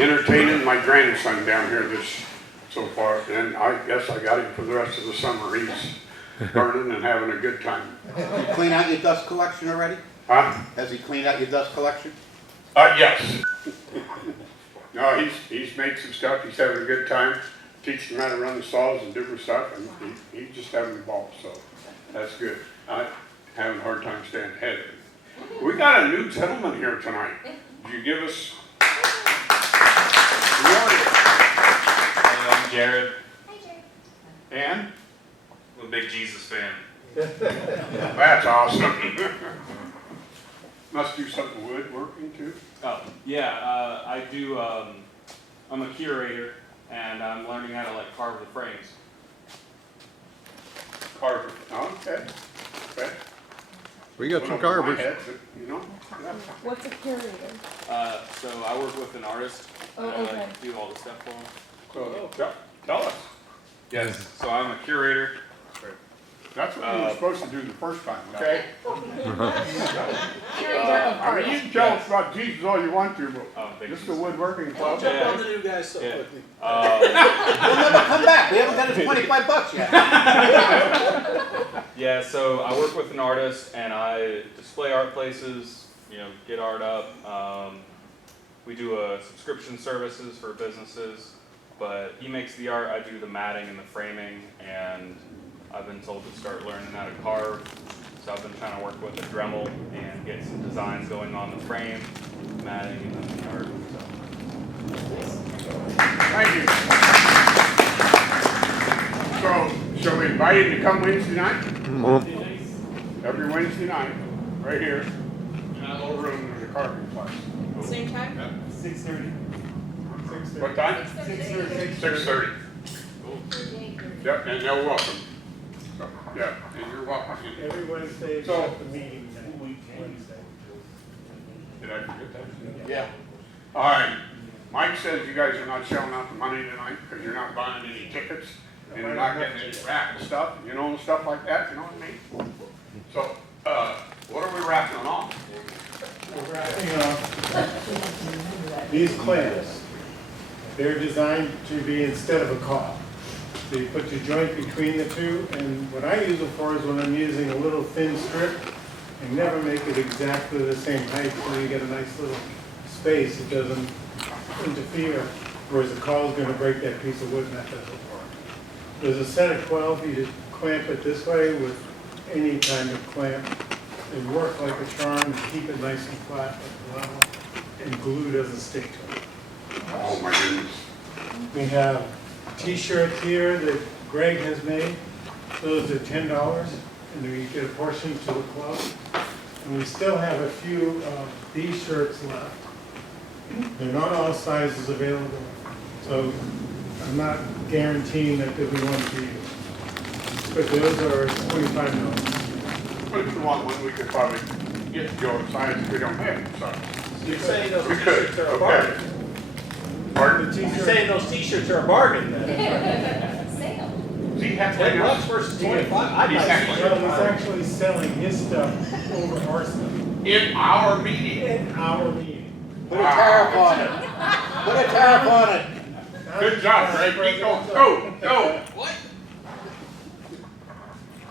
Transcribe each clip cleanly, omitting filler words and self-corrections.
entertaining my grandson down here so far, and I guess I got him for the rest of the summer. He's burning and having a good time. You clean out your dust collection already? Huh? Has he cleaned out your dust collection? Yes. No, he's made some stuff. He's having a good time. Teaching him how to run the saws and different stuff, and he's just having a ball, so that's good. I'm having a hard time staying ahead of him. We got a new gentleman here tonight. Did you give us? Good morning. Hey, I'm Jared. Hi, Jared. And? I'm a big Jesus fan. That's awesome. Must do some woodworking too? Oh, yeah, I do, I'm a curator, and I'm learning how to, like, carve the frames. Carver. Oh, okay. Okay. We got some Well, over my carvers. head, but, you know. What's a curator? So I work with an artist, Oh, and I okay. like, do all the stuff for him. So tell us. Yes, so I'm a curator. That's what you were supposed to do the first time, okay? Curator of I mean, you art. can tell us about Jesus all you want to, but Oh, thank this is you. the woodworking club. Yeah. Jump on the new guys so Yeah. quickly. He'll never come back. We haven't got his 25 bucks yet. Yeah, so I work with an artist, and I display art places, you know, get art up. We do subscription services for businesses, but he makes the art, I do the matting and the framing, and I've been told to start learning how to carve, so I've been trying to work with a Dremel and get some designs going on the frame, matting, and then the art. Thank you. So, shall we invite him to come Wednesday night? Every Wednesday night, right here, in that little room in the carving class. Same time? 6:30. What time? 6:30. 6:30. Yep, and they're welcome. So, yeah, and you're welcome. Every Wednesday, So- except the meeting night, Wednesday. Did I forget that? Yeah. All right. Mike says you guys are not shelling out the money tonight because you're not buying any tickets and you're not getting any raffle stuff, you know, and stuff like that, you know what I mean? So, what are we raffling off? We're wrapping up these clamps. They're designed to be instead of a caulk. So you put your joint between the two, and what I use it for is when I'm using a little thin strip and never make it exactly the same height so you get a nice little space. It doesn't interfere, whereas the caul is going to break that piece of wood and that doesn't work. There's a set of 12, you just clamp it this way with any kind of clamp. They work like a charm and keep it nice and flat, like level, and glue doesn't stick to it. Oh my goodness. We have t-shirts here that Greg has made. Those are $10, and then you get a portion to the club. And we still have a few of these shirts left. They're not all sizes available, so I'm not guaranteeing that there'll be one for you. But those are $25. But if you want one, we could probably get your size if we don't have it, so. You're saying those We could, t-shirts are a okay. bargain. Pardon? You're saying those t-shirts are a bargain then? Sale. Does he have $10 $10? versus 25? I'd He's buy actually- Well, he's actually selling his stuff over our stuff In our meeting? in our meeting. Put a tariff on it. Put a tariff on it. Good job, Greg. Keep going. Go, go.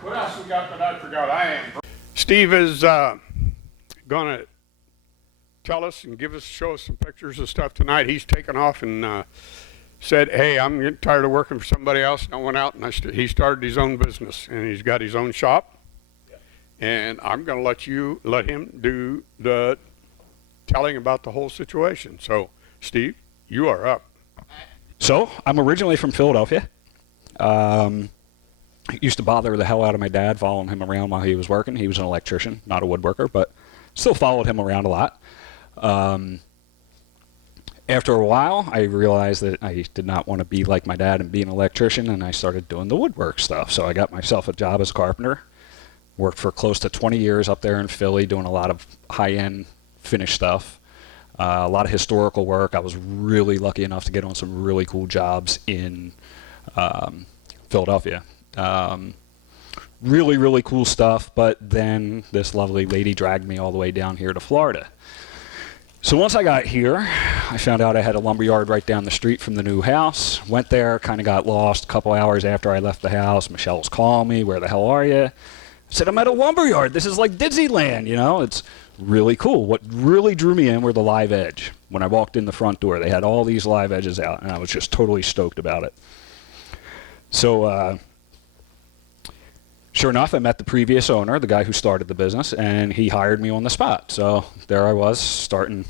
What else we got that I forgot? I am. Steve is going to tell us and show us some pictures of stuff tonight. He's taken off and said, hey, I'm getting tired of working for somebody else. And I went out and he started his own business, and he's got his own shop. And I'm going to let him do the telling about the whole situation. So, Steve, you are up. So, I'm originally from Philadelphia. Used to bother the hell out of my dad following him around while he was working. He was an electrician, not a woodworker, but still followed him around a lot. After a while, I realized that I did not want to be like my dad and be an electrician, and I started doing the woodwork stuff. So I got myself a job as a carpenter. Worked for close to 20 years up there in Philly doing a lot of high-end finished stuff. A lot of historical work. I was really lucky enough to get on some really cool jobs in Philadelphia. Really, really cool stuff, but then this lovely lady dragged me all the way down here to Florida. So once I got here, I found out I had a lumberyard right down the street from the new house. Went there, kind of got lost. A couple hours after I left the house, Michelle's calling me, where the hell are you? I said, I'm at a lumberyard. This is like Disneyland, you know? It's really cool. What really drew me in were the live edge. When I walked in the front door, they had all these live edges out, and I was just totally stoked about it. So, sure enough, I met the previous owner, the guy who started the business, and he hired me on the spot. So there I was, starting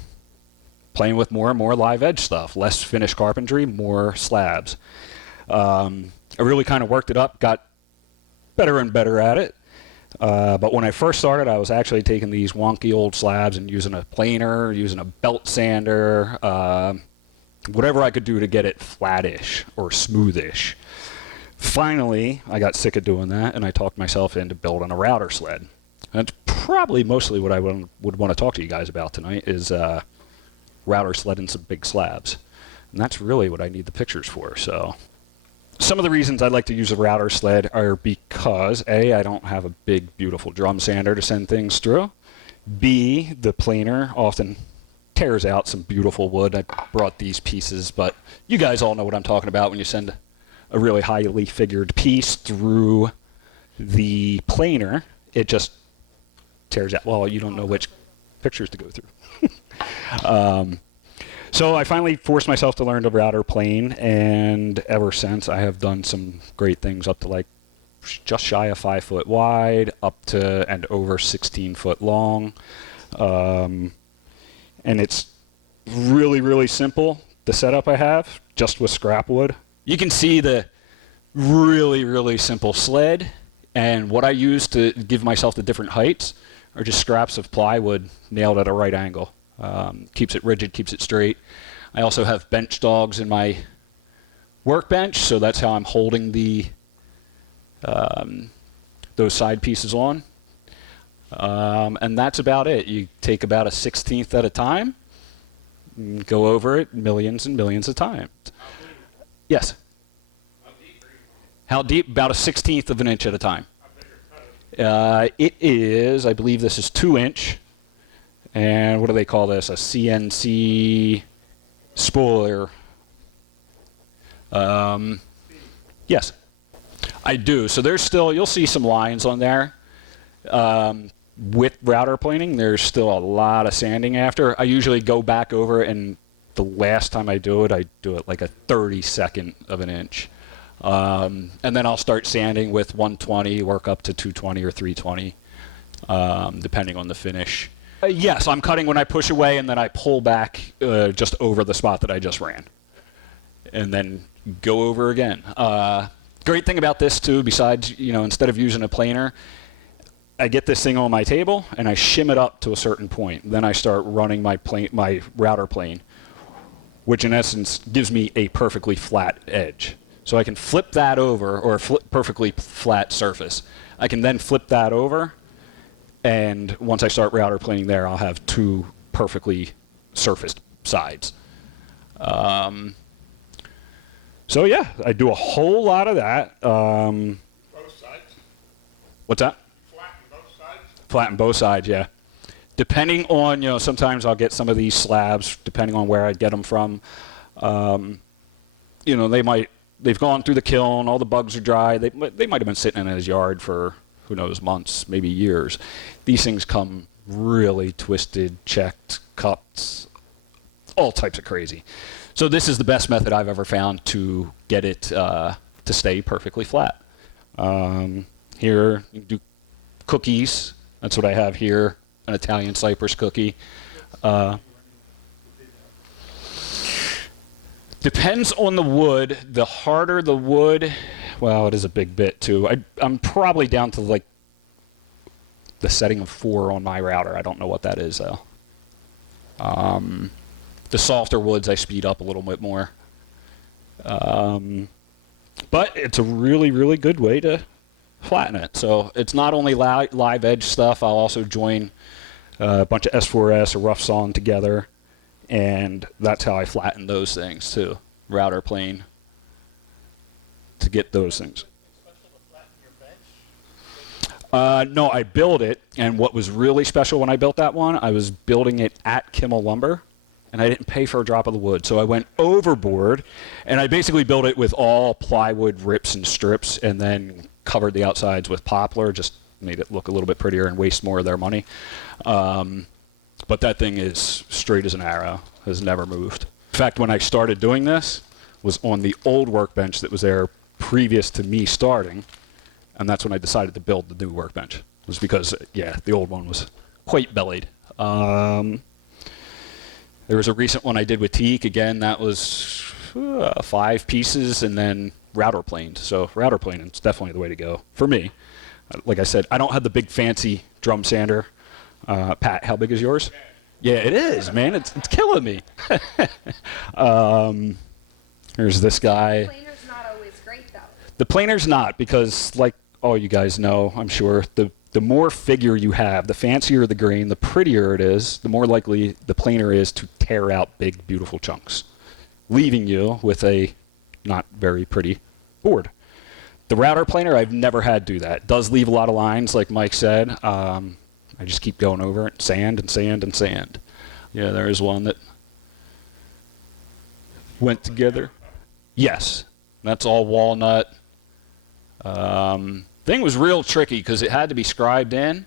playing with more and more live edge stuff, less finished carpentry, more slabs. I really kind of worked it up, got better and better at it. But when I first started, I was actually taking these wonky old slabs and using a planer, using a belt sander, whatever I could do to get it flattish or smoothish. Finally, I got sick of doing that, and I talked myself into building a router sled. And that's probably mostly what I would want to talk to you guys about tonight is router sled and some big slabs. And that's really what I need the pictures for. So some of the reasons I like to use a router sled are because, A, I don't have a big, beautiful drum sander to send things through. B, the planer often tears out some beautiful wood. I brought these pieces, but you guys all know what I'm talking about when you send a really highly figured piece through the planer. It just tears out. Well, you don't know which pictures to go through. So I finally forced myself to learn to router plane, and ever since I have done some great things up to like just shy of 5 foot wide, up to and over 16 foot long. And it's really, really simple, the setup I have, just with scrap wood. You can see the really, really simple sled, and what I use to give myself the different heights are just scraps of plywood nailed at a right angle. Keeps it rigid, keeps it straight. I also have bench dogs in my workbench, so that's how I'm holding the those side pieces on. And that's about it. You take about a 1/16 at a time, and go over it millions and millions of times. Yes? How deep? About a 1/16 of an inch at a time. It is, I believe this is 2-inch. And what do they call this? A CNC spoiler. Yes, I do. So there's still, you'll see some lines on there. With router planing, there's still a lot of sanding after. I usually go back over, and the last time I do it like a 32nd of an inch. And then I'll start sanding with 120, work up to 220 or 320, depending on the finish. Yes, I'm cutting when I push away, and then I pull back just over the spot that I just ran. And then go over again. Great thing about this, too, besides, instead of using a planer, I get this thing on my table, and I shim it up to a certain point. Then I start running my router plane, which in essence gives me a perfectly flat edge. So I can flip that over, or a perfectly flat surface. I can then flip that over, and once I start router planing there, I'll have two perfectly surfaced sides. So yeah, I do a whole lot of that. Both sides? What's that? Flatten both sides? Flatten both sides, yeah. Depending on, sometimes I'll get some of these slabs, depending on where I get them from. They've gone through the kiln, all the bugs are dry. They might have been sitting in his yard for, who knows, months, maybe years. These things come really twisted, checked, cut, all types of crazy. So this is the best method I've ever found to get it to stay perfectly flat. Here, you can do cookies. That's what I have here, an Italian cypress cookie. Depends on the wood. The harder the wood, well, it is a big bit too. I'm probably down to like the setting of 4 on my router. I don't know what that is though. The softer woods I speed up a little bit more. But it's a really, really good way to flatten it. So it's not only live edge stuff. I'll also join a bunch of S4S or rough sawn together. And that's how I flatten those things too. Router plane to get those things. No, I built it, and what was really special when I built that one, I was building it at Kimmel Lumber, and I didn't pay for a drop of the wood. So I went overboard, and I basically built it with all plywood rips and strips, and then covered the outsides with poplar, just made it look a little bit prettier and waste more of their money. But that thing is straight as an arrow, has never moved. In fact, when I started doing this, was on the old workbench that was there previous to me starting, and that's when I decided to build the new workbench. It was because, yeah, the old one was quite bellied. There was a recent one I did with teak. Again, that was 5 pieces and then router planed. So router planing is definitely the way to go for me. Like I said, I don't have the big fancy drum sander. Pat, how big is yours? Yeah, it is, man. It's killing me. Here's this guy. Planer's not always great, though. The planer's not, because like all you guys know, I'm sure, the more figure you have, the fancier the grain, the prettier it is, the more likely the planer is to tear out big, beautiful chunks, leaving you with a not very pretty board. The router planer, I've never had do that. It does leave a lot of lines, like Mike said. I just keep going over it, sand and sand and sand. Yeah, there is one that went together. Yes, that's all walnut. Thing was real tricky because it had to be scribed in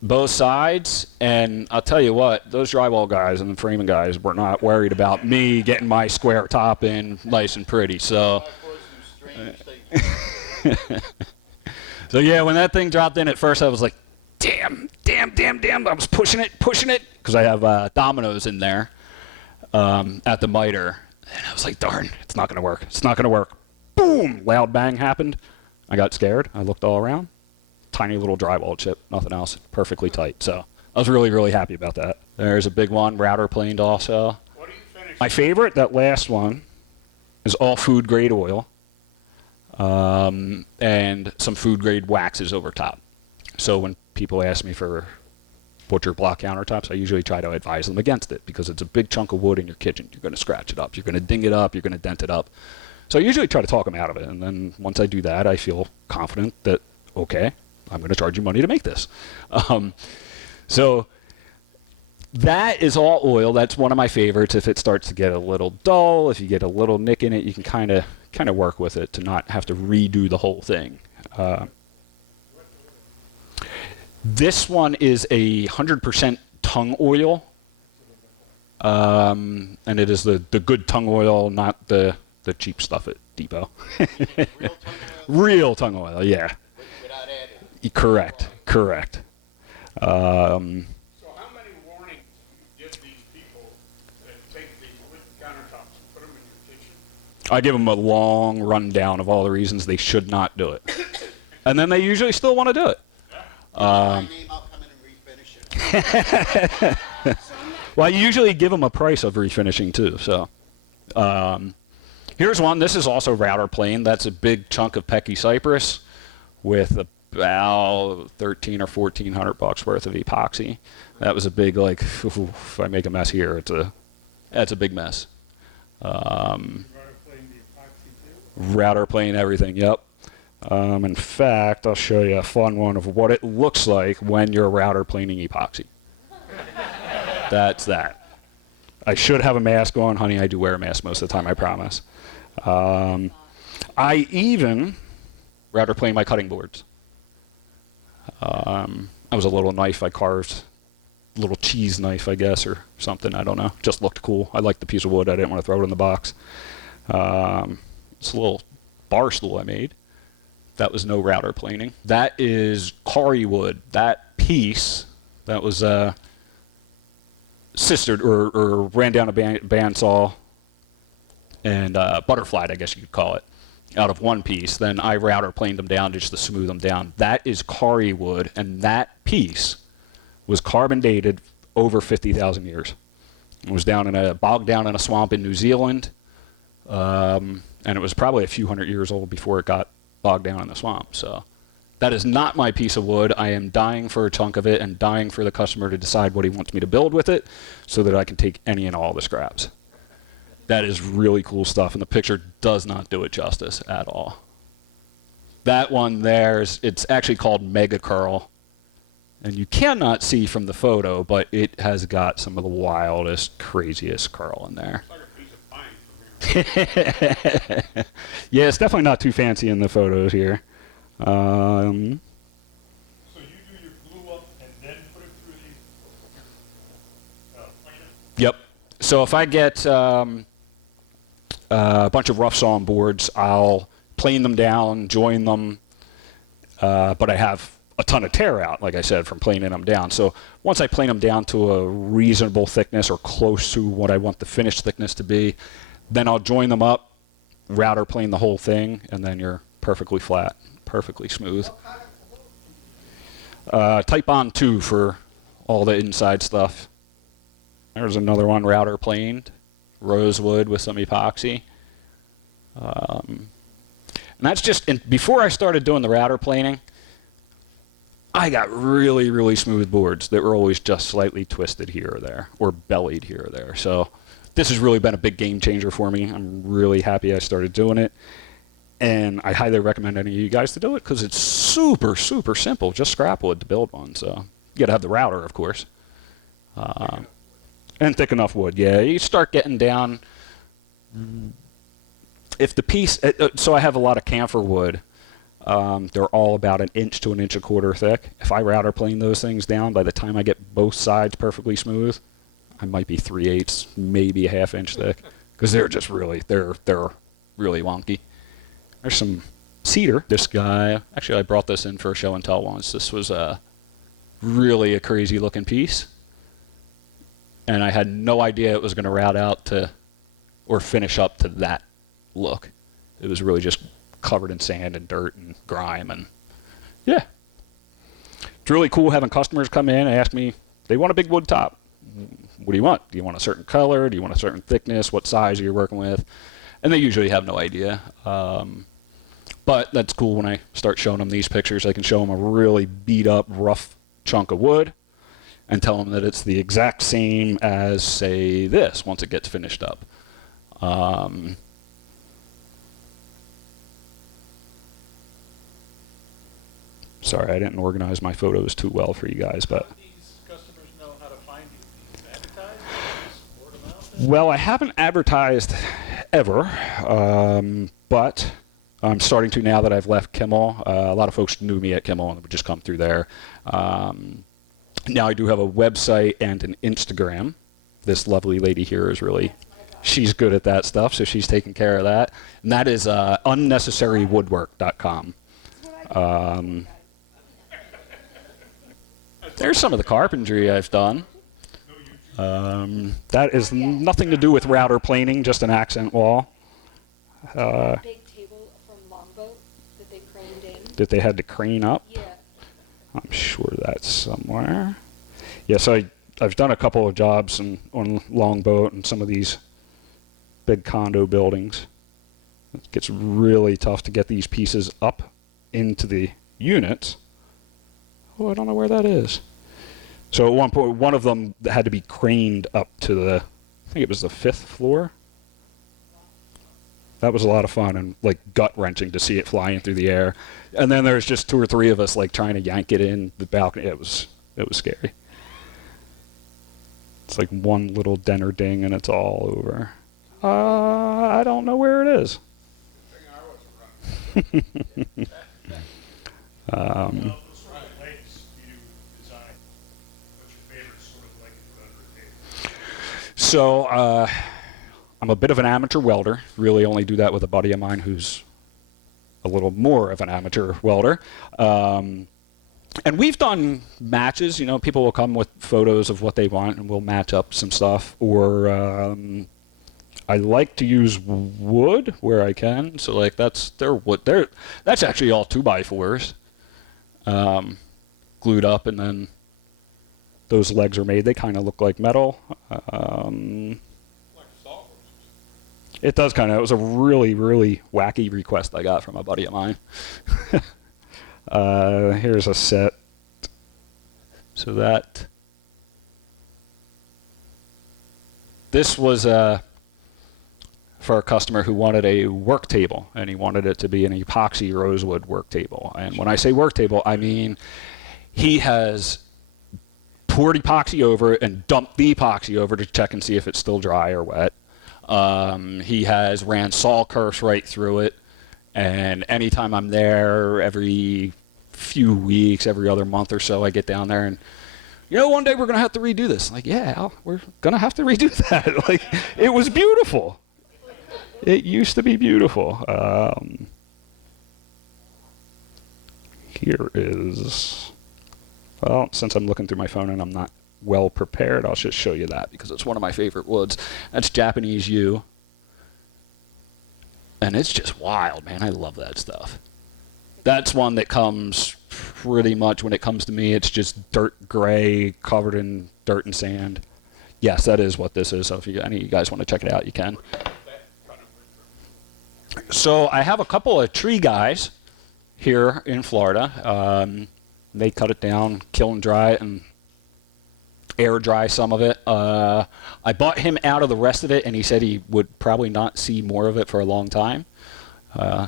both sides, and I'll tell you what, those drywall guys and the framing guys were not worried about me getting my square top in nice and pretty. So, so yeah, when that thing dropped in at first, I was like, damn. I was pushing it, because I have dominoes in there at the miter. And I was like, darn, it's not going to work. Boom! Loud bang happened. I got scared. I looked all around. Tiny little drywall chip, nothing else. Perfectly tight. So I was really, really happy about that. There's a big one, router planed also. What do you finish? My favorite, that last one, is all food grade oil and some food grade waxes over top. So when people ask me for butcher block countertops, I usually try to advise them against it because it's a big chunk of wood in your kitchen. You're going to scratch it up. You're going to ding it up. You're going to dent it up. So I usually try to talk them out of it. And then once I do that, I feel confident that, okay, I'm going to charge you money to make this. So that is all oil. That's one of my favorites. If it starts to get a little dull, if you get a little nick in it, you can kind of work with it to not have to redo the whole thing. This one is a 100% tung oil, and it is the good tung oil, not the cheap stuff at Depot. Real tung oil, yeah. Without adding. Correct. So how many warnings do you give these people that take these wood countertops and put them in your kitchen? I give them a long rundown of all the reasons they should not do it, and then they usually still want to do it. My name, I'll come in and refinish it. Well, I usually give them a price of refinishing too. So here's one. This is also router plane. That's a big chunk of Pecky cypress with about 1,300 or 1,400 bucks worth of epoxy. That was a big, like, if I make a mess here, that's a big mess. Router plane, everything. Yep. In fact, I'll show you a fun one of what it looks like when you're router planing epoxy. That's that. I should have a mask on. Honey, I do wear a mask most of the time, I promise. I even router plane my cutting boards. That was a little knife I carved, a little cheese knife, I guess, or something. I don't know. Just looked cool. I liked the piece of wood. I didn't want to throw it in the box. It's a little bar stool I made. That was no router planing. That is Kari wood. That piece, that was sistered or ran down a bandsaw and butterflied, I guess you could call it, out of one piece. Then I router planed them down just to smooth them down. That is Kari wood, and that piece was carbon dated over 50,000 years. It was bogged down in a swamp in New Zealand, and it was probably a few hundred years old before it got bogged down in the swamp. So that is not my piece of wood. I am dying for a chunk of it and dying for the customer to decide what he wants me to build with it so that I can take any and all the scraps. That is really cool stuff, and the picture does not do it justice at all. That one there's, it's actually called Mega Curl. And you cannot see from the photo, but it has got some of the wildest, craziest curl in there. It's like a piece of pine from here. Yeah, it's definitely not too fancy in the photos here. So you do your glue up and then put it through the planer? Yep. So if I get a bunch of rough sawn boards, I'll plane them down, join them, but I have a ton of tear out, like I said, from planing them down. So once I plane them down to a reasonable thickness or close to what I want the finished thickness to be, then I'll join them up, router plane the whole thing, and then you're perfectly flat, perfectly smooth. Type on 2 for all the inside stuff. There's another one, router planed, rosewood with some epoxy. And that's just, before I started doing the router planing, I got really, really smooth boards that were always just slightly twisted here or there, or bellied here or there. So this has really been a big game changer for me. I'm really happy I started doing it. And I highly recommend any of you guys to do it because it's super, super simple. Just scrap wood to build one. So you got to have the router, of course. And thick enough wood. Yeah, you start getting down. If the piece, so I have a lot of camphor wood. They're all about 1 inch to 1.25 inches thick. If I router plane those things down, by the time I get both sides perfectly smooth, I might be 3/8, maybe a 1/2 inch thick, because they're just really, they're really wonky. There's some cedar. This guy, actually I brought this in for a show and tell once. This was really a crazy looking piece. And I had no idea it was going to route out to, or finish up to that look. It was really just covered in sand and dirt and grime, and yeah. It's really cool having customers come in and ask me, they want a big wood top. What do you want? Do you want a certain color? Do you want a certain thickness? What size are you working with? And they usually have no idea. But that's cool when I start showing them these pictures. I can show them a really beat up, rough chunk of wood and tell them that it's the exact same as, say, this once it gets finished up. Sorry, I didn't organize my photos too well for you guys, but... How do these customers know how to find you? Do you advertise? Just word of mouth? Well, I haven't advertised ever, but I'm starting to now that I've left Kimmel. A lot of folks knew me at Kimmel and would just come through there. Now I do have a website and an Instagram. This lovely lady here is really, she's good at that stuff, so she's taking care of that. And that is unnecessarywoodwork.com. There's some of the carpentry I've done. That is nothing to do with router planing, just an accent wall. Big table from Longboat that they craned in. That they had to crane up. Yeah. I'm sure that's somewhere. Yeah, so I've done a couple of jobs on Longboat and some of these big condo buildings. It gets really tough to get these pieces up into the units. Oh, I don't know where that is. So at one point, one of them had to be craned up to the, I think it was the 5th floor. That was a lot of fun and like gut-wrenching to see it flying through the air. And then there's just 2 or 3 of us like trying to yank it in the balcony. It was scary. It's like one little dent or ding and it's all over. I don't know where it is. What sort of legs do you design? What's your favorite sort of leg you put under a table? So I'm a bit of an amateur welder. Really only do that with a buddy of mine who's a little more of an amateur welder. And we've done matches. You know, people will come with photos of what they want and we'll match up some stuff. Or I like to use wood where I can. So like that's their wood. That's actually all 2x4s glued up, and then those legs are made. They kind of look like metal. It does kind of. It was a really, really wacky request I got from a buddy of mine. Here's a set. So this was for a customer who wanted a work table, and he wanted it to be an epoxy rosewood work table. And when I say work table, I mean he has poured epoxy over it and dumped the epoxy over to check and see if it's still dry or wet. He has ran saw kerfs right through it, and anytime I'm there, every few weeks, every other month or so, I get down there and, one day we're going to have to redo this. Like, yeah, Al, we're going to have to redo that. Like, it was beautiful. It used to be beautiful. Here is, well, since I'm looking through my phone and I'm not well prepared, I'll just show you that because it's one of my favorite woods. That's Japanese yew. And it's just wild, man. I love that stuff. That's one that comes pretty much, when it comes to me, it's just dirt gray, covered in dirt and sand. Yes, that is what this is. So if any of you guys want to check it out, you can. So I have a couple of tree guys here in Florida. They cut it down, kill and dry it, and air dry some of it. I bought him out of the rest of it, and he said he would probably not see more of it for a long time.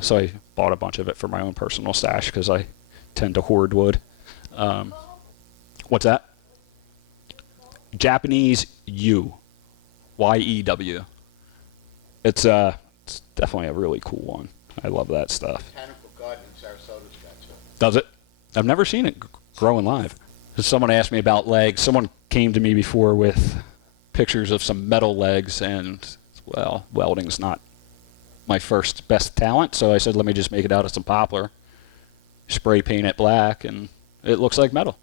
So I bought a bunch of it for my own personal stash because I tend to hoard wood. What's that? Japanese yew. Y-E-W. It's definitely a really cool one. I love that stuff. Botanical garden in Sarasota's got some. Does it? I've never seen it growing live. Someone asked me about legs. Someone came to me before with pictures of some metal legs, and, well, welding's not my first best talent, so I said, let me just make it out of some poplar, spray paint it black, and it looks like metal.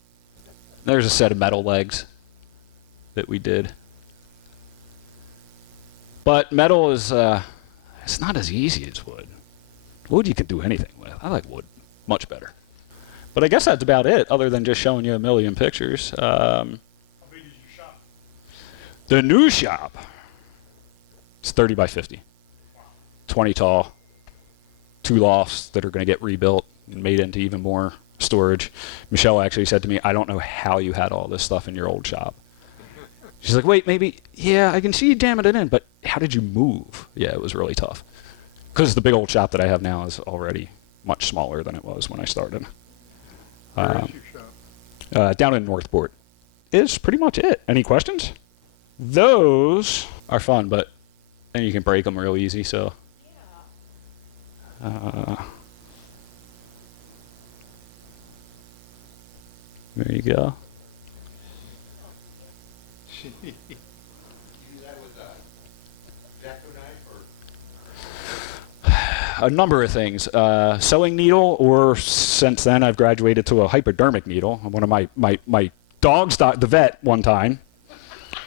There's a set of metal legs that we did. But metal is, it's not as easy as wood. Wood you can do anything with. I like wood much better. But I guess that's about it, other than just showing you a million pictures. How big is your shop? The new shop, it's 30 by 50. 20 tall, 2 lofts that are going to get rebuilt and made into even more storage. Michelle actually said to me, I don't know how you had all this stuff in your old shop. She's like, wait, maybe, yeah, I can see you jamming it in, but how did you move? Yeah, it was really tough. Because the big old shop that I have now is already much smaller than it was when I started. Where is your shop? Down in Northport. Is pretty much it. Any questions? Those are fun, but then you can break them real easy, so. There you go. You do that with a jackknife or? A number of things. Sewing needle, or since then I've graduated to a hypodermic needle. One of my dog's the vet one time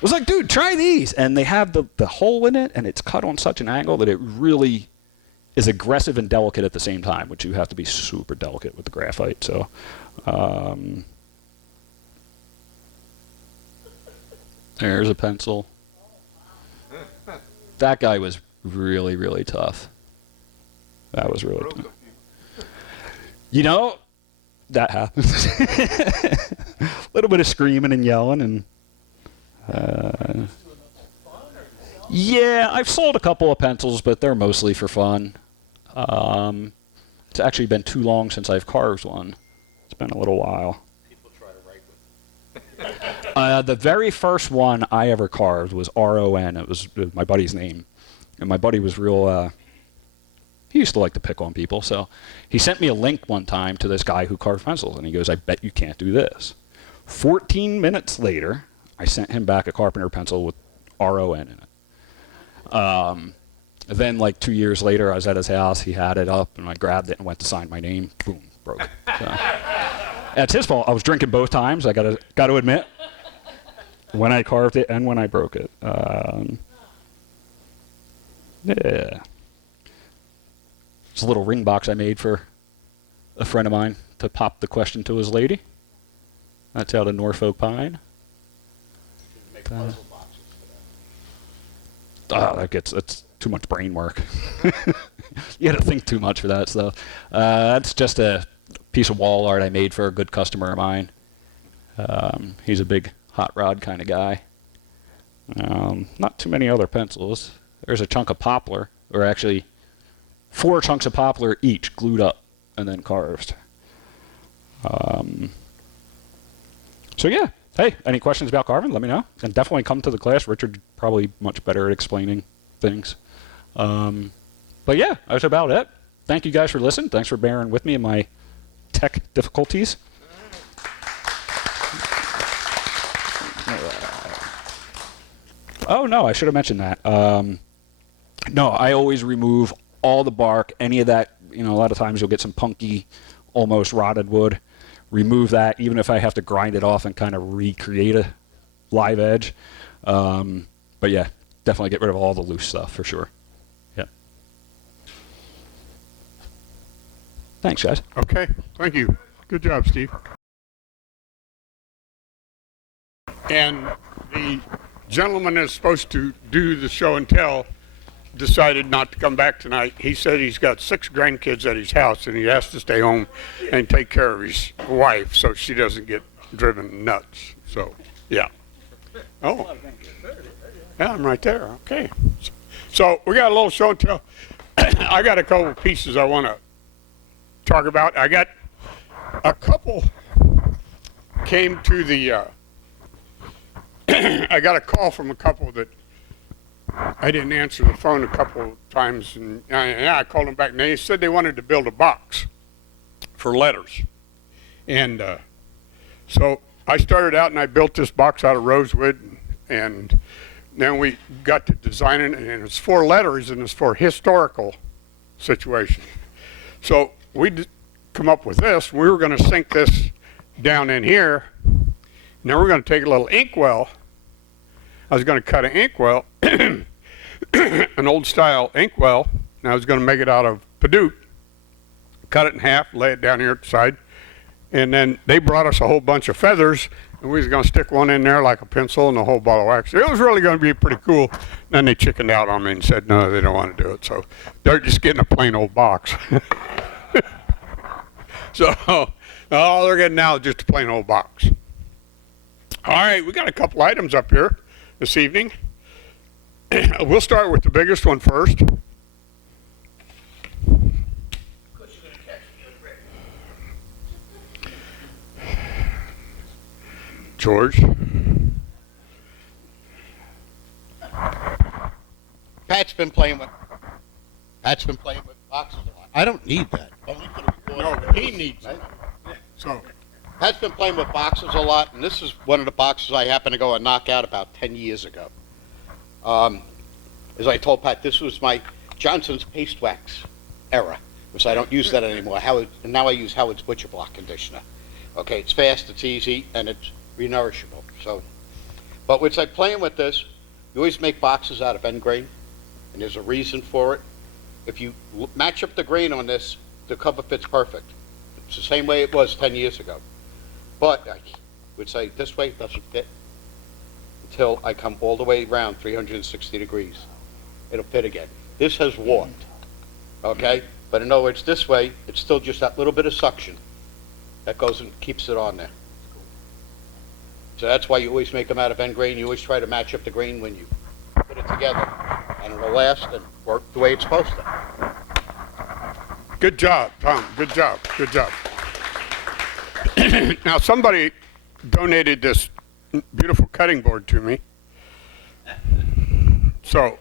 was like, dude, try these. And they have the hole in it, and it's cut on such an angle that it really is aggressive and delicate at the same time, which you have to be super delicate with the graphite. So, there's a pencil. That guy was really, really tough. That was really tough. That happens. A little bit of screaming and yelling, and yeah, I've sold a couple of pencils, but they're mostly for fun. It's actually been too long since I've carved one. It's been a little while. People try to write with. The very first one I ever carved was R-O-N. It was my buddy's name. And my buddy was real, he used to like to pick on people. So he sent me a link one time to this guy who carved pencils. And he goes, I bet you can't do this. 14 minutes later, I sent him back a carpenter pencil with R-O-N in it. Then, like 2 years later, I was at his house. He had it up, and I grabbed it and went to sign my name. Boom, broke it. So, that's his fault. I was drinking both times. I got to admit, when I carved it and when I broke it. Yeah, it's a little ring box I made for a friend of mine to pop the question to his lady. That's out of Norfolk pine. Make puzzle boxes for that. It's too much brain work. You got to think too much for that stuff. That's just a piece of wall art I made for a good customer of mine. He's a big hot rod kind of guy. Not too many other pencils. There's a chunk of poplar or actually 4 chunks of poplar each glued up and then carved. So yeah, hey, any questions about carving, let me know. And definitely come to the class. Richard probably much better at explaining things. But yeah, that's about it. Thank you guys for listening. Thanks for bearing with me in my tech difficulties. Oh no, I should have mentioned that. No, I always remove all the bark, any of that. A lot of times you'll get some punky, almost rotted wood. Remove that, even if I have to grind it off and kind of recreate a live edge. But yeah, definitely get rid of all the loose stuff for sure. Yeah. Thanks, guys. Okay, thank you. Good job, Steve. And the gentleman that's supposed to do the show and tell decided not to come back tonight. He said he's got 6 grandkids at his house and he has to stay home and take care of his wife so she doesn't get driven nuts. So, yeah. Oh. Yeah, I'm right there. Okay. So we got a little show and tell. I got a couple of pieces I want to talk about. I got a couple came to the I got a call from a couple that I didn't answer the phone a couple of times, and I called them back, and they said they wanted to build a box for letters. And so I started out, and I built this box out of rosewood, and then we got to designing it, and it's 4 letters, and it's for historical situation. So we come up with this. We were going to sink this down in here. Now we're going to take a little inkwell. I was going to cut an inkwell, an old style inkwell, and I was going to make it out of Padoot, cut it in half, lay it down here at the side, and then they brought us a whole bunch of feathers, and we was going to stick one in there like a pencil and a whole ball of wax. It was really going to be pretty cool. Then they chickened out on me and said, no, they don't want to do it. So they're just getting a plain old box. So all they're getting now is just a plain old box. All right, we got a couple items up here this evening. We'll start with the biggest one first. George. Pat's been playing with boxes a lot. I don't need that. Only for the recording. No, he needs it. So, Pat's been playing with boxes a lot, and this is one of the boxes I happened to go and knock out about 10 years ago. As I told Pat, this was my Johnson's paste wax era, which I don't use that anymore. And now I use Howard's Butcher Block conditioner. Okay, it's fast, it's easy, and it's renourishable. So, but it's like playing with this. You always make boxes out of end grain, and there's a reason for it. If you match up the grain on this, the cover fits perfect. It's the same way it was 10 years ago. But I would say this way doesn't fit until I come all the way around 360 degrees. It'll fit again. This has warped, okay? But in other words, this way, it's still just that little bit of suction that goes and keeps it on there. So that's why you always make them out of end grain. You always try to match up the grain when you put it together, and it'll last and work the way it's supposed to. good job, Tom. Good job. Good job. Now, somebody donated this beautiful cutting board to me. So,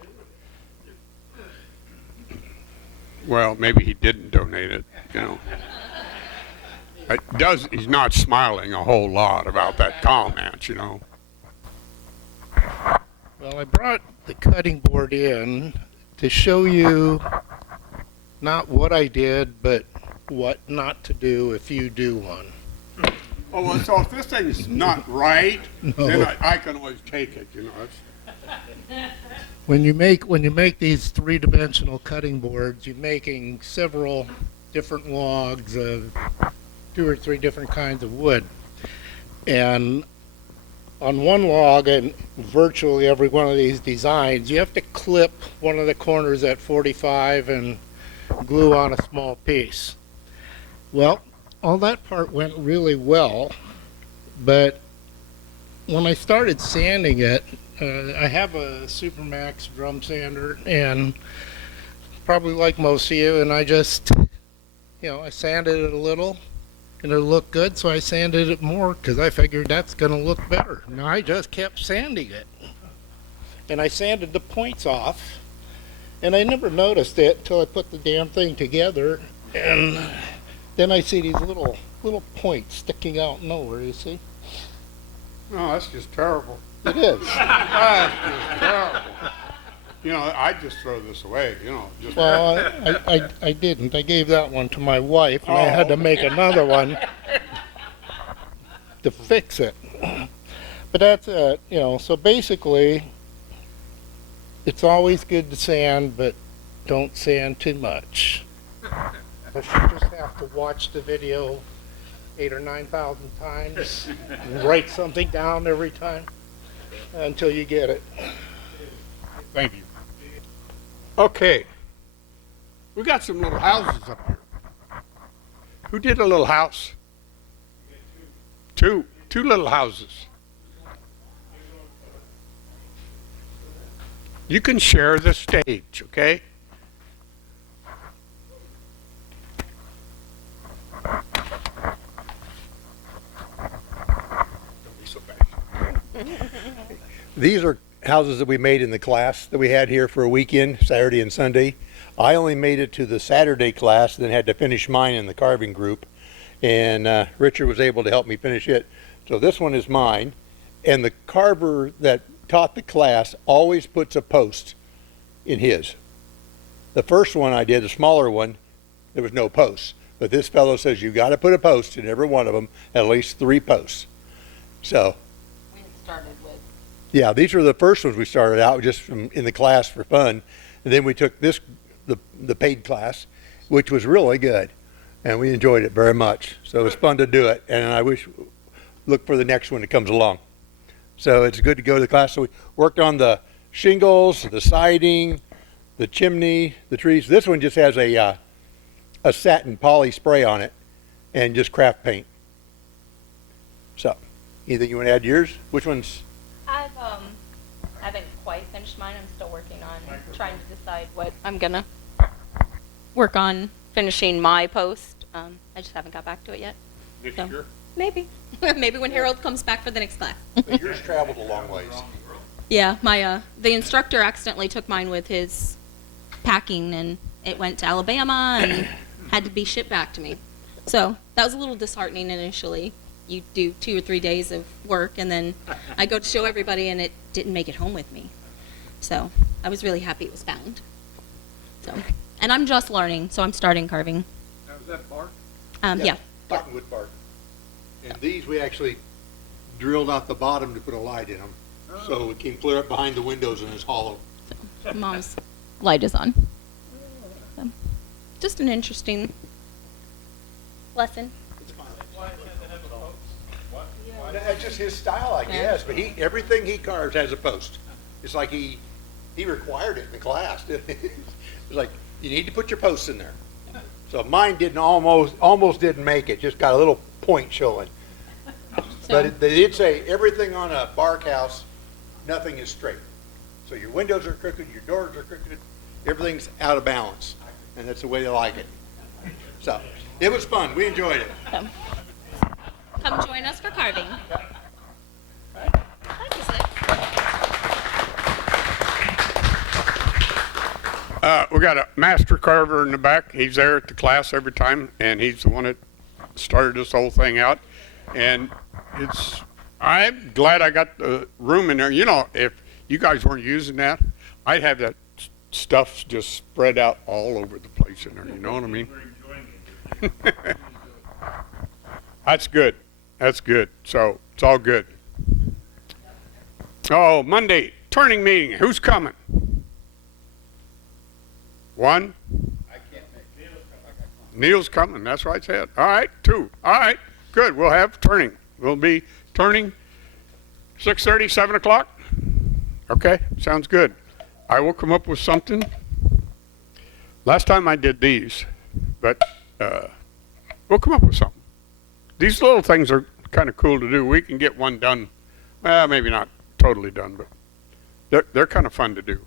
well, maybe he didn't donate it, you know. He's not smiling a whole lot about that comment, you know. Well, I brought the cutting board in to show you not what I did, but what not to do if you do one. Oh, well, so if this thing's not right, No. then I can always take it, you know. When you make these three-dimensional cutting boards, you're making several different logs of 2 or 3 different kinds of wood. And on one log, and virtually every one of these designs, you have to clip one of the corners at 45 and glue on a small piece. Well, all that part went really well, but when I started sanding it, I have a Supermax drum sander, and probably like most of you, and I just, I sanded it a little, and it looked good, so I sanded it more because I figured that's going to look better. And I just kept sanding it. And I sanded the points off, and I never noticed it until I put the damn thing together, and then I see these little points sticking out nowhere, you see? No, that's just terrible. It is. That's just terrible. I'd just throw this away, just. Well, I didn't. I gave that one to my wife, and I had to make another one to fix it. But that's it, so basically, it's always good to sand, but don't sand too much. But you just have to watch the video 8,000 or 9,000 times and write something down every time until you get it. Thank you. Okay. We got some little houses up here. Who did a little house? Two little houses. You can share the stage, okay? Don't be so bad. These are houses that we made in the class that we had here for a weekend, Saturday and Sunday. I only made it to the Saturday class, then had to finish mine in the carving group. And Richard was able to help me finish it. So this one is mine. And the carver that taught the class always puts a post in his. The first one I did, a smaller one, there was no posts. But this fellow says you got to put a post in every one of them, at least 3 posts. So We had started with, yeah, these were the first ones we started out just from in the class for fun. And then we took this, the paid class, which was really good. And we enjoyed it very much. So it was fun to do it. And I look for the next one that comes along. So it's good to go to the class. So we worked on the shingles, the siding, the chimney, the trees. This one just has a satin poly spray on it and just craft paint. So, anything you want to add to yours? Which one's? I haven't quite finished mine. I'm still working on trying to decide what I'm gonna work on finishing my post. I just haven't got back to it yet. This So. year? Maybe. Maybe when Harold comes back for the next class. But yours traveled a long ways. Yeah, my the instructor accidentally took mine with his packing, and it went to Alabama and had to be shipped back to me. So that was a little disheartening initially. You do 2 or 3 days of work, and then I go to show everybody, and it didn't make it home with me. So I was really happy it was found. So, and I'm just learning, so I'm starting carving. Now, is that bark? Yeah. Cottonwood bark. And these we actually drilled out the bottom to put a light in them. So it came clear up behind the windows and it's hollow. Mom's light is on. So, just an interesting lesson. That's just his style, I guess. But everything he carves has a post. It's like he required it in the class. It's like, you need to put your posts in there. So mine didn't almost didn't make it, just got a little point showing. But they did say everything on a bark house, nothing is straight. So your windows are crooked, your doors are crooked, everything's out of balance. And that's the way they like it. So it was fun. We enjoyed it. So, come join us for carving. Thank you, Sid. We got a master carver in the back. He's there at the class every time, and he's the one that started this whole thing out. And I'm glad I got the room in there. If you guys weren't using that, I'd have that stuff just spread out all over the place in there. You know what I mean? That's good. That's good. So it's all good. Oh, Monday, turning meeting. Who's coming? One? Neil's coming. That's what I said. All right, 2. All right, good. We'll have turning. We'll be turning 6:30, 7 o'clock. Okay, sounds good. I will come up with something. Last time I did these, but we'll come up with something. These little things are kind of cool to do. We can get one done. Well, maybe not totally done, but they're kind of fun to do.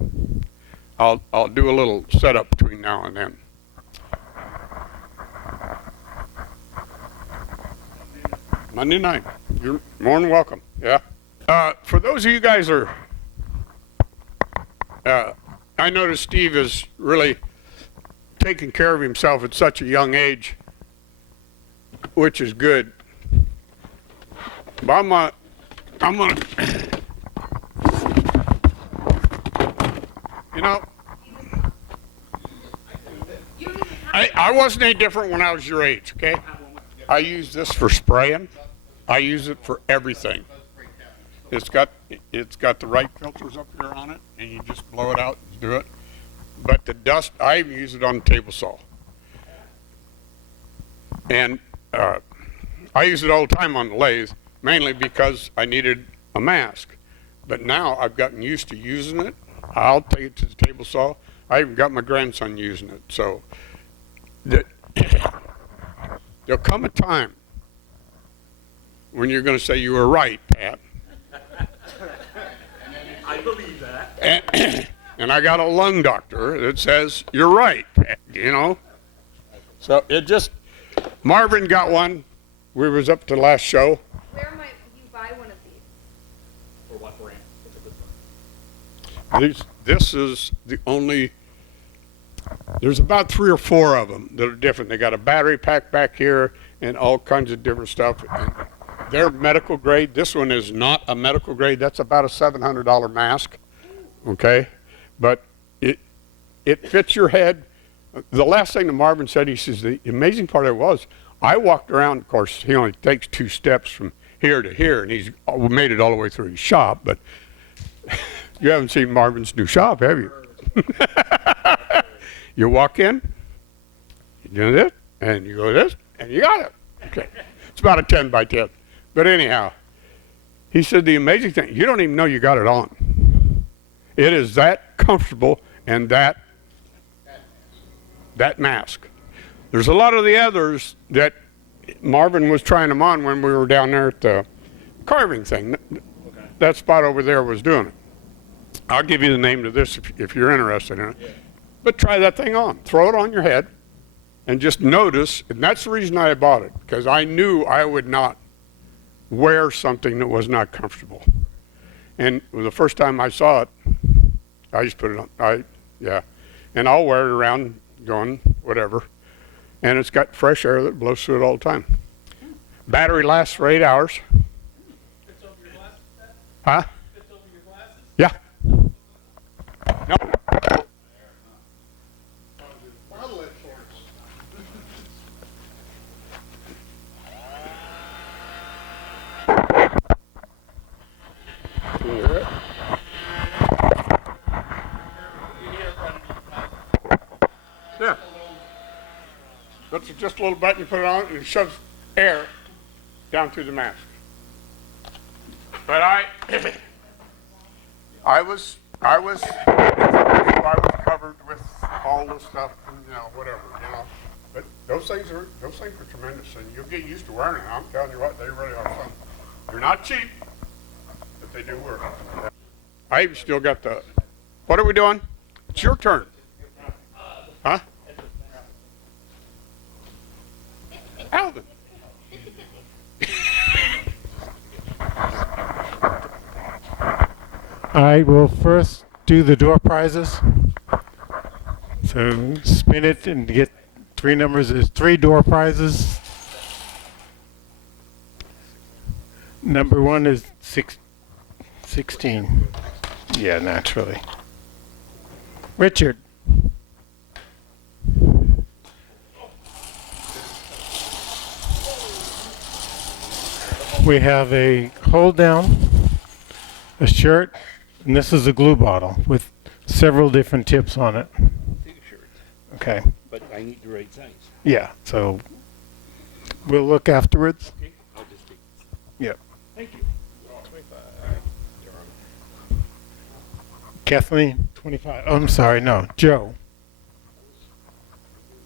I'll do a little setup between now and then. Monday night. You're more than welcome. Yeah. For those of you guys are, I noticed Steve is really taking care of himself at such a young age, which is good. But I'm gonna, you know, I wasn't any different when I was your age, okay? I use this for spraying. I use it for everything. It's got the right filters up here on it, and you just blow it out and do it. But the dust, I even use it on the table saw. And I use it all the time on the lathe, mainly because I needed a mask. But now I've gotten used to using it. I'll take it to the table saw. I even got my grandson using it. So there'll come a time when you're going to say you were right, Pat. I believe that. And I got a lung doctor that says you're right, Pat, you know. So it just, Marvin got one. We was up to the last show. Where might you buy one of these? Or what brand? What's a good one? This is the only, there's about 3 or 4 of them that are different. They got a battery pack back here and all kinds of different stuff. And they're medical grade. This one is not a medical grade. That's about a $700 mask, okay? But it fits your head. The last thing that Marvin said, he says, the amazing part of it was, I walked around, of course, he only takes 2 steps from here to here, and he's made it all the way through his shop, but you haven't seen Marvin's new shop, have you? You walk in, you do this, and you go this, and you got it. Okay. It's about a 10 by 10. But anyhow, he said the amazing thing, you don't even know you got it on. It is that comfortable and that mask. There's a lot of the others that Marvin was trying them on when we were down there at the carving thing. Okay. That spot over there was doing it. I'll give you the name to this if you're interested in it. Yeah. But try that thing on. Throw it on your head and just notice, and that's the reason I bought it, because I knew I would not wear something that was not comfortable. And the first time I saw it, I just put it on. And I'll wear it around going whatever. And it's got fresh air that blows through it all the time. Battery lasts for 8 hours. Fits over your glasses, Pat? Huh? Fits over your glasses? Yeah. No. Yeah. That's just a little button, you put it on, and it shoves air down through the mask. But I was covered with all this stuff, and, you know, whatever, you know. But those things are tremendous, and you'll get used to wearing them. I'm telling you what, they really are fun. They're not cheap, but they do work. I even still got the. What are we doing? It's your turn. Huh? Alvin. I will first do the door prizes. So spin it and get 3 numbers. There's 3 door prizes. Number 1 is 16. Yeah, naturally. Richard. We have a hold down, a shirt, and this is a glue bottle with several different tips on it. Okay. But I need the right size. Yeah, so we'll look afterwards. Okay, I'll just take this. Yep. Thank you. Kathleen, 25. Oh, I'm sorry, no. Joe.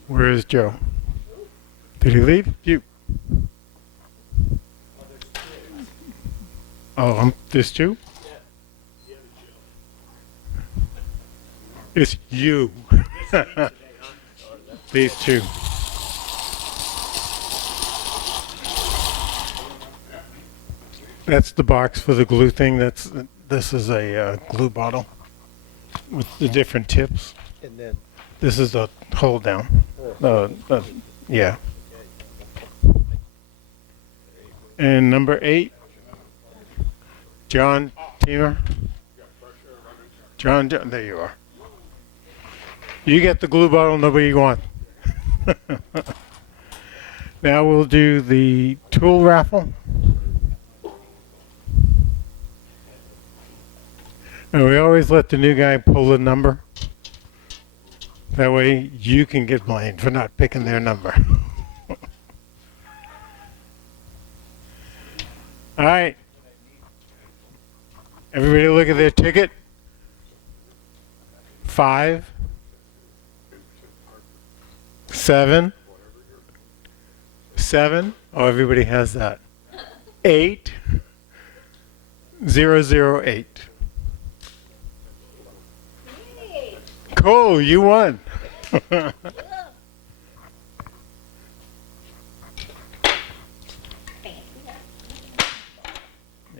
Where is Joe? Did he leave? You. Oh, this Joe? It's you. These two. That's the box for the glue thing. This is a glue bottle with the different tips. And then, This is the hold down. Yeah. And number 8, John Teamer. John, there you are. You get the glue bottle, nobody you want. Now we'll do the tool raffle. And we always let the new guy pull the number. That way you can get blamed for not picking their number. All right. Everybody look at their ticket. 5, 7, 7. Oh, everybody has that. 8, 008. Cool, you won. There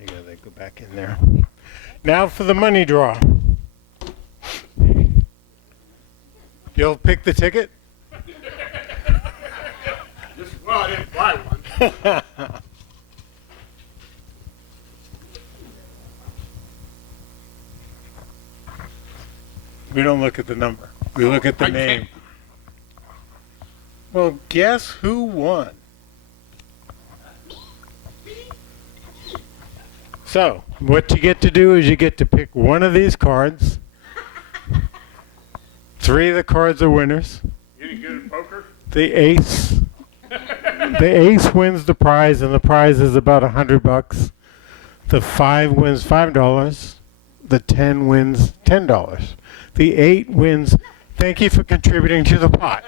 you go, they go back in there. Now for the money draw. You'll pick the ticket? Well, I didn't buy one. We don't look at the number. We look at the I name. can't. Well, guess who won? So, what you get to do is you get to pick one of these cards. 3 of the cards are winners. You any good at poker? The ace. The ace wins the prize, and the prize is about $100. The 5 wins $5. The 10 wins $10. The 8 wins, thank you for contributing to the pot.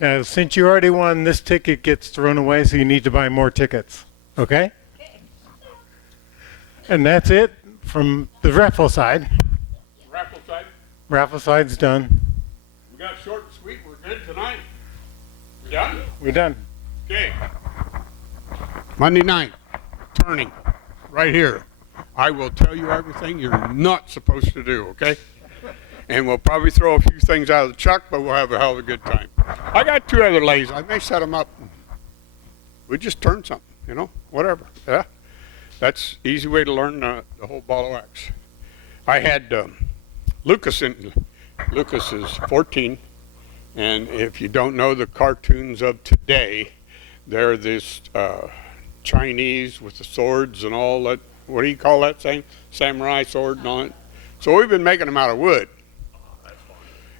Now, since you already won, this ticket gets thrown away, so you need to buy more tickets. Okay? And that's it from the raffle side. Raffle side. Raffle side's done. We got short and sweet. We're good tonight. We done? We're done. Okay. Monday night, turning, right here. I will tell you everything you're not supposed to do, okay? And we'll probably throw a few things out of the chuck, but we'll have a hell of a good time. I got 2 other lathes. I may set them up. We just turn something, you know, whatever. Yeah, that's easy way to learn the whole ball of wax. I had Lucas in. Lucas is 14, and if you don't know the cartoons of today, they're this Chinese with the swords and all that. What do you call that thing? Samurai sword and all that. So we've been making them out of wood.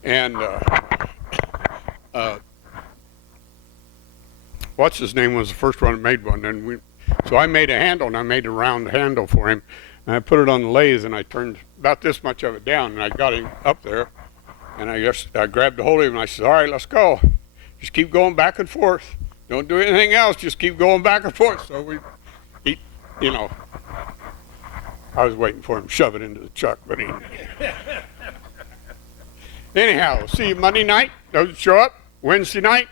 And what's his name was the first one that made one. And so I made a handle, and I made a round handle for him. And I put it on the lathe, and I turned about this much of it down, and I got him up there. And I grabbed a hold of him, and I said, all right, let's go. Just keep going back and forth. Don't do anything else. Just keep going back and forth. So he, you know, I was waiting for him to shove it into the chuck, but he... Anyhow, we'll see you Monday night. Those show up. Wednesday night,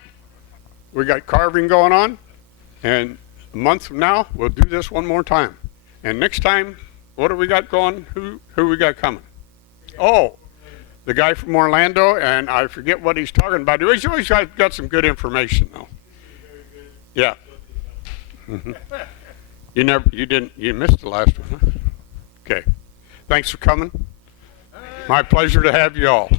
we got carving going on. And a month from now, we'll do this one more time. And next time, what do we got going? Who we got coming? Oh, the guy from Orlando, and I forget what he's talking about. He's always got some good information, though. Yeah. You missed the last one, huh? Okay. Thanks for coming. My pleasure to have you all.